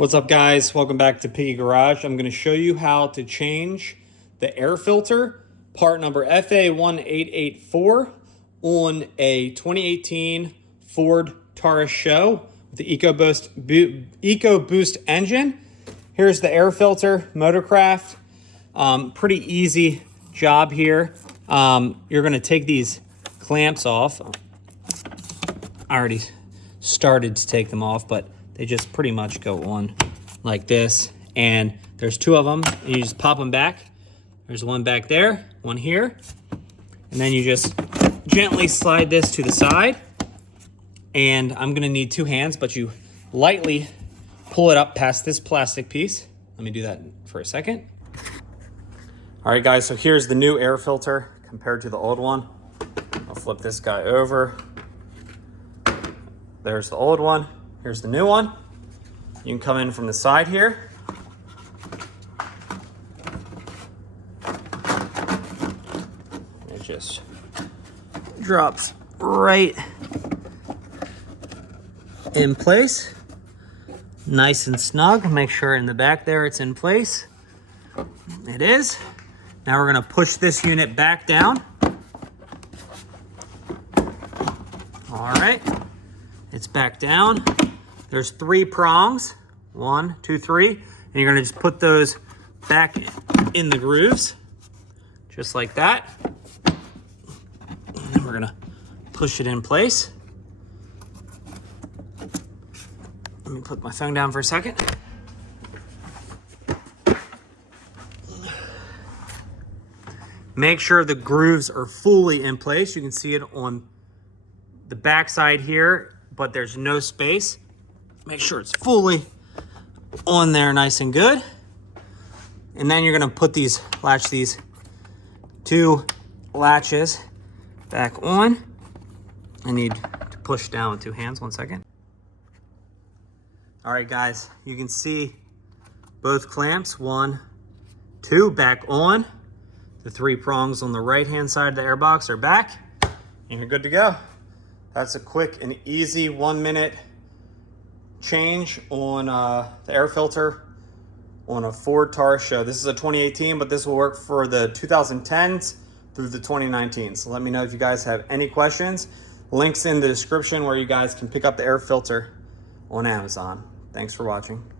What's up, guys? Welcome back to Piggy Garage. I'm going to show you how to change the air filter, part number FA1884, on a 2018 Ford Taurus show with the EcoBoost engine. Here's the air filter, Motorcraft. Pretty easy job here. You're going to take these clamps off. I already started to take them off, but they just pretty much go on like this. And there's two of them, and you just pop them back. There's one back there, one here. And then you just gently slide this to the side. And I'm gonna need two hands, but you lightly pull it up past this plastic piece. Let me do that for a second. All right, guys, so here's the new air filter compared to the old one. I'll flip this guy over. There's the old one. Here's the new one. You can come in from the side here. It just drops right in place. Nice and snug. Make sure in the back there it's in place. It is. Now we're gonna push this unit back down. All right. It's back down. There's three prongs, 1, 2, 3, and you're gonna just put those back in the grooves, just like that. And then we're gonna push it in place. Let me put my phone down for a second. Make sure the grooves are fully in place. You can see it on the back side here, but there's no space. Make sure it's fully on there, nice and good. And then you're gonna put these two latches back on. I need to push down with two hands, 1 second. All right, guys, you can see both clamps, 1, 2, back on. The three prongs on the right-hand side of the airbox are back, and you're good to go. That's a quick and easy 1 minute change on the air filter on a Ford Taurus show. This is a 2018, but this will work for the 2010s through the 2019s. So let me know if you guys have any questions. Links in the description where you guys can pick up the air filter on Amazon. Thanks for watching.